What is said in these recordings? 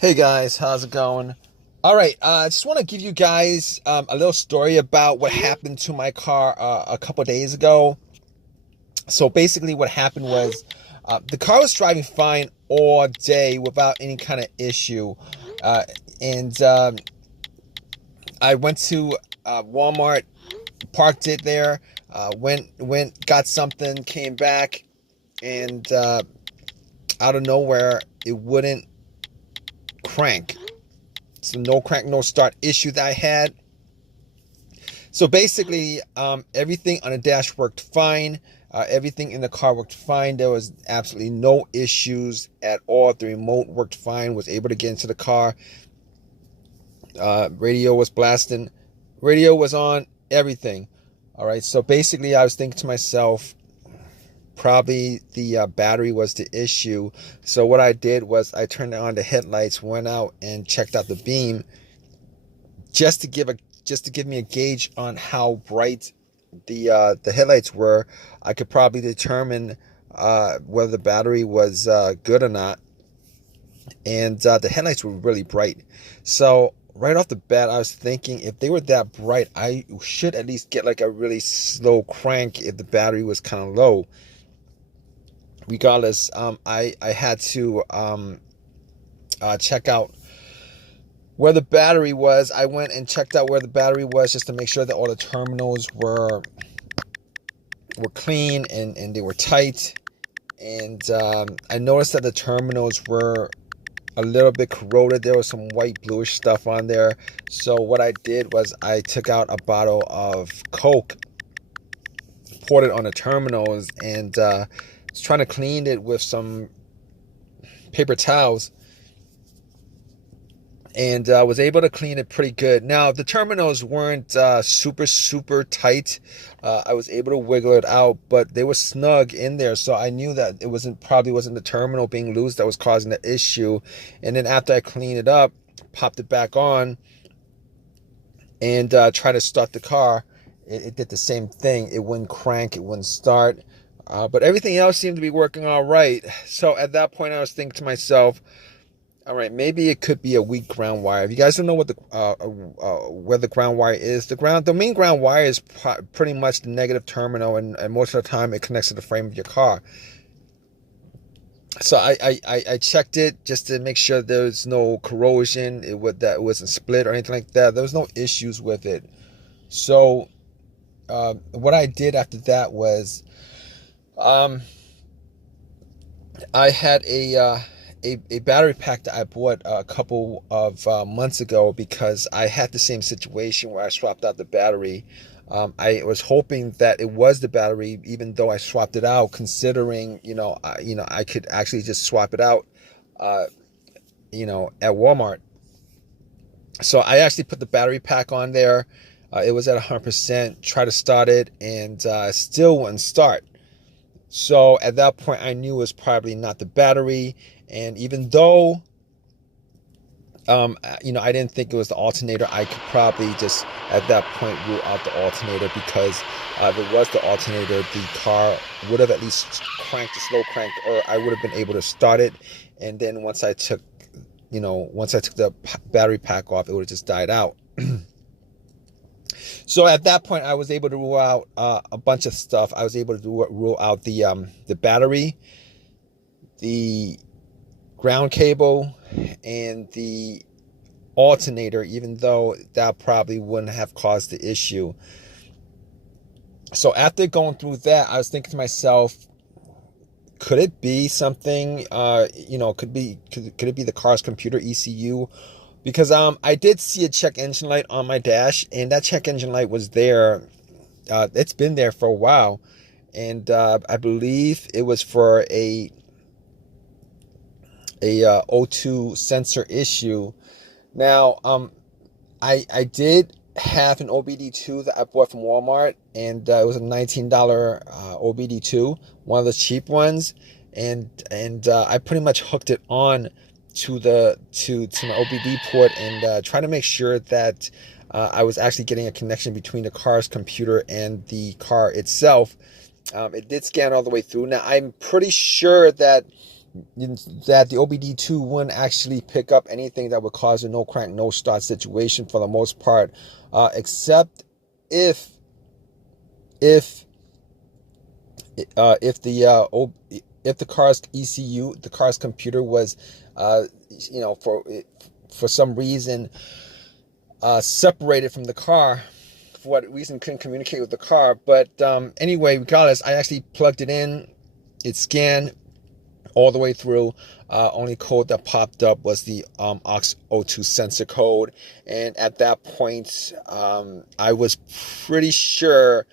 Hey guys, how's it going? All right, I just want to give you guys a little story about what happened to my car a couple days ago. So basically, what happened was the car was driving fine all day without any kind of issue, uh, and I went to Walmart, parked it there, got something, came back, and out of nowhere, it wouldn't crank. So no crank, no start issue that I had. So basically, everything on the dash worked fine. Everything in the car worked fine. There was absolutely no issues at all. The remote worked fine. Was able to get into the car. Radio was blasting. Radio was on. Everything. All right. So basically, I was thinking to myself, probably the battery was the issue. So what I did was I turned on the headlights, went out and checked out the beam, just to give me a gauge on how bright the headlights were. I could probably determine whether the battery was good or not. And the headlights were really bright. So right off the bat, I was thinking if they were that bright, I should at least get like a really slow crank if the battery was kind of low. Regardless, I had to check out where the battery was. I went and checked out where the battery was just to make sure that all the terminals were clean and they were tight. And I noticed that the terminals were a little bit corroded. There was some white bluish stuff on there. So what I did was I took out a bottle of Coke, poured it on the terminals, and was trying to clean it with some paper towels, and was able to clean it pretty good. Now the terminals weren't super tight. I was able to wiggle it out, but they were snug in there, so I knew that it probably wasn't the terminal being loose that was causing the issue. And then after I cleaned it up, popped it back on, and tried to start the car, it did the same thing. It wouldn't crank, it wouldn't start. But everything else seemed to be working all right. So at that point, I was thinking to myself, all right, maybe it could be a weak ground wire. If you guys don't know what where the ground wire is, the main ground wire is pretty much the negative terminal, and most of the time it connects to the frame of your car. So I checked it just to make sure there's no corrosion. That it wasn't split or anything like that. There was no issues with it. So what I did after that was I had a battery pack that I bought a couple of months ago because I had the same situation where I swapped out the battery. I was hoping that it was the battery, even though I swapped it out, considering I could actually just swap it out, at Walmart. So I actually put the battery pack on there. It was at 100%. Tried to start it, and still wouldn't start. So at that point, I knew it was probably not the battery. And even though, I didn't think it was the alternator, I could probably just at that point rule out the alternator, because if it was the alternator, the car would have at least cranked a slow crank, or I would have been able to start it. And then once I took the battery pack off, it would have just died out. So at that point, I was able to rule out a bunch of stuff. I was able to rule out the battery, the ground cable, and the alternator, even though that probably wouldn't have caused the issue. So after going through that, I was thinking to myself, could it be something? Could it be the car's computer ECU? Because I did see a check engine light on my dash, and that check engine light was there. It's been there for a while, and I believe it was for a O2 sensor issue. Now, I did have an OBD2 that I bought from Walmart, and it was a $19 OBD2, one of the cheap ones, and I pretty much hooked it on to my OBD port, and try to make sure that I was actually getting a connection between the car's computer and the car itself. It did scan all the way through. Now I'm pretty sure that that the OBD2 wouldn't actually pick up anything that would cause a no crank, no start situation for the most part, except if if if the car's ECU, the car's computer was, for some reason separated from the car. For what reason, couldn't communicate with the car. But anyway, regardless, I actually plugged it in. It scanned all the way through. Only code that popped up was the aux02 sensor code, and at that point, I was pretty sure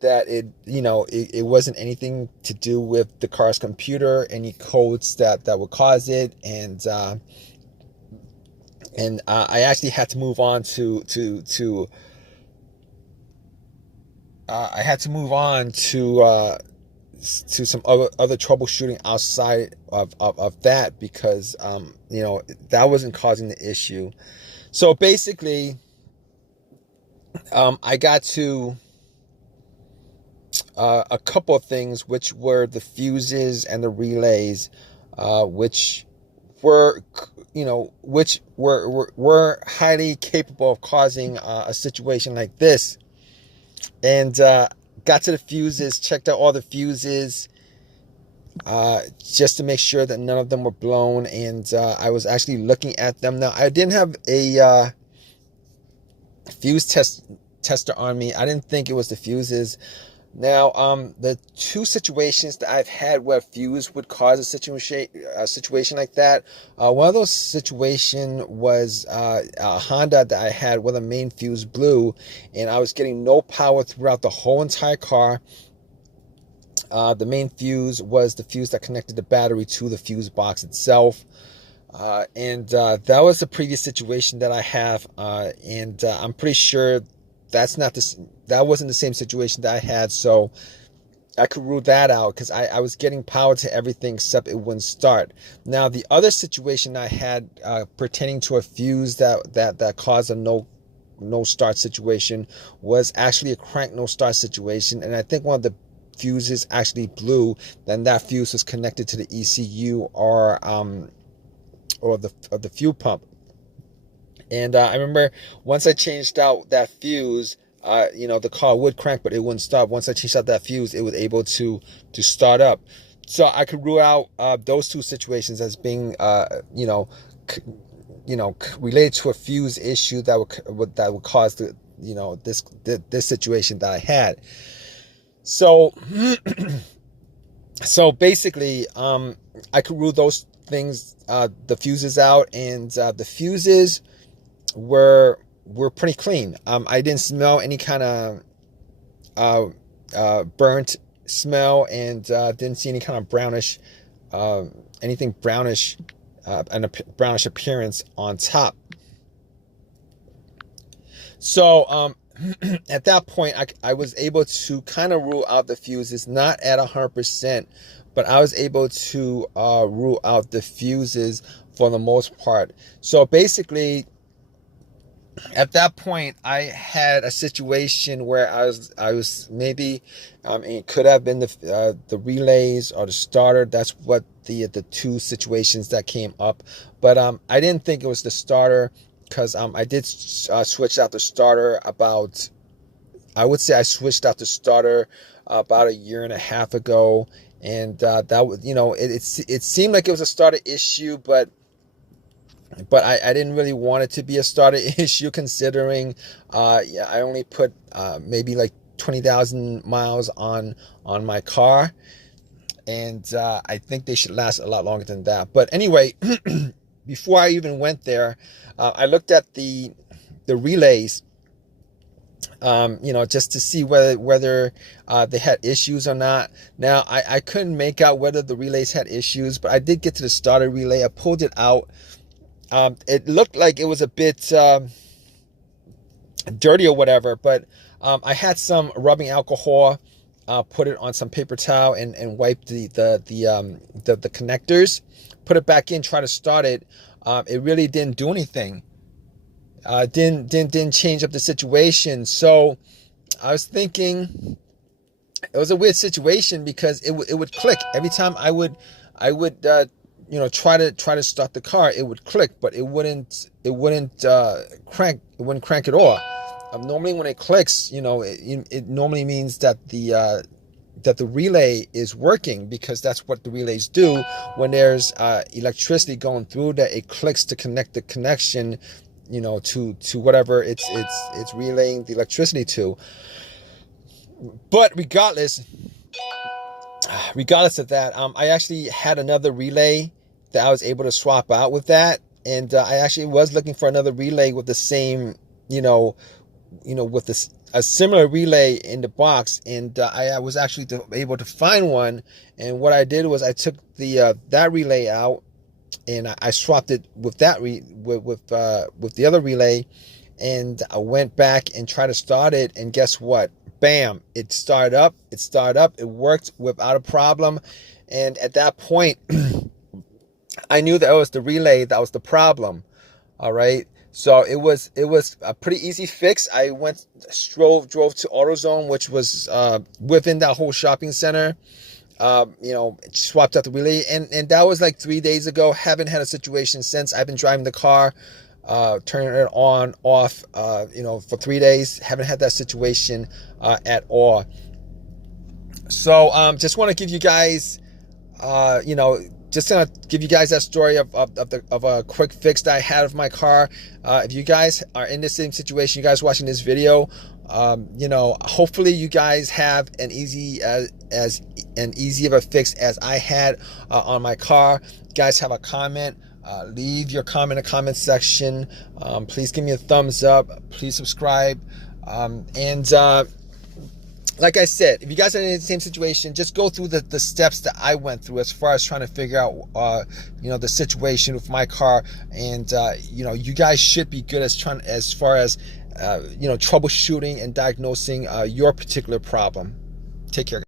that it wasn't anything to do with the car's computer, any codes that would cause it, and I actually had to move on to some other troubleshooting outside of that, because that wasn't causing the issue. So basically, I got to a couple of things, which were the fuses and the relays, which were highly capable of causing a situation like this. And got to the fuses, checked out all the fuses, just to make sure that none of them were blown. And I was actually looking at them. Now, I didn't have a fuse tester on me. I didn't think it was the fuses. Now, the two situations that I've had where fuse would cause a situation like that, one of those situations was a Honda that I had where the main fuse blew, and I was getting no power throughout the whole entire car. The main fuse was the fuse that connected the battery to the fuse box itself. And that was the previous situation that I have, and I'm pretty sure that wasn't the same situation that I had, so I could rule that out, because I was getting power to everything except it wouldn't start. Now, the other situation I had pertaining to a fuse that caused a no start situation was actually a crank no start situation, and I think one of the fuses actually blew. Then that fuse was connected to the ECU or the fuel pump. And I remember once I changed out that fuse, the car would crank, but it wouldn't stop. Once I changed out that fuse, it was able to start up. So I could rule out those two situations as being, related to a fuse issue that would cause this situation that I had. So, basically, I could rule those things, the fuses out, and the fuses were pretty clean. I didn't smell any kind of burnt smell, and didn't see any kind of brownish, anything brownish, and a brownish appearance on top. So at that point, I was able to kind of rule out the fuses, not at 100%, but I was able to rule out the fuses for the most part. So basically, at that point, I had a situation where I was maybe, it could have been the relays or the starter. That's what the two situations that came up. But I didn't think it was the starter, because I did switch out the starter about, I would say I switched out the starter about a year and a half ago, and that was, it seemed like it was a starter issue, but I didn't really want it to be a starter issue, considering I only put maybe like 20,000 miles on my car, and I think they should last a lot longer than that. But anyway, before I even went there, I looked at the relays, just to see whether they had issues or not. Now, I couldn't make out whether the relays had issues, but I did get to the starter relay. I pulled it out. It looked like it was a bit dirty or whatever, but I had some rubbing alcohol, put it on some paper towel, and wiped the connectors, put it back in, try to start it. It really didn't do anything. Didn't change up the situation. So I was thinking it was a weird situation, because it would click every time I would I would try to start the car. It would click, but it wouldn't crank. It wouldn't crank at all. Normally when it clicks, it normally means that the relay is working, because that's what the relays do. When there's electricity going through, that it clicks to connect the connection, to whatever it's relaying the electricity to. But regardless of that, I actually had another relay that I was able to swap out with that, and I actually was looking for another relay with the same, with a similar relay in the box, and I was actually able to find one. And what I did was I took that relay out, and I swapped it with with the other relay, and I went back and tried to start it, and guess what? Bam! It started up. It worked without a problem, and at that point, I knew that it was the relay that was the problem. All right. So it was a pretty easy fix. I drove to AutoZone, which was within that whole shopping center. Swapped out the relay, and that was like 3 days ago. Haven't had a situation since. I've been driving the car, turning it on, off, for 3 days. Haven't had that situation at all. So just want to give you guys, just gonna give you guys that story of a quick fix that I had of my car. If you guys are in the same situation, you guys watching this video, hopefully you guys have as easy of a fix as I had on my car. You guys have a comment, leave your comment in the comment section. Please give me a thumbs up. Please subscribe. Like I said, if you guys are in the same situation, just go through the steps that I went through as far as trying to figure out, the situation with my car. And, you guys should be good as far as, troubleshooting and diagnosing your particular problem. Take care.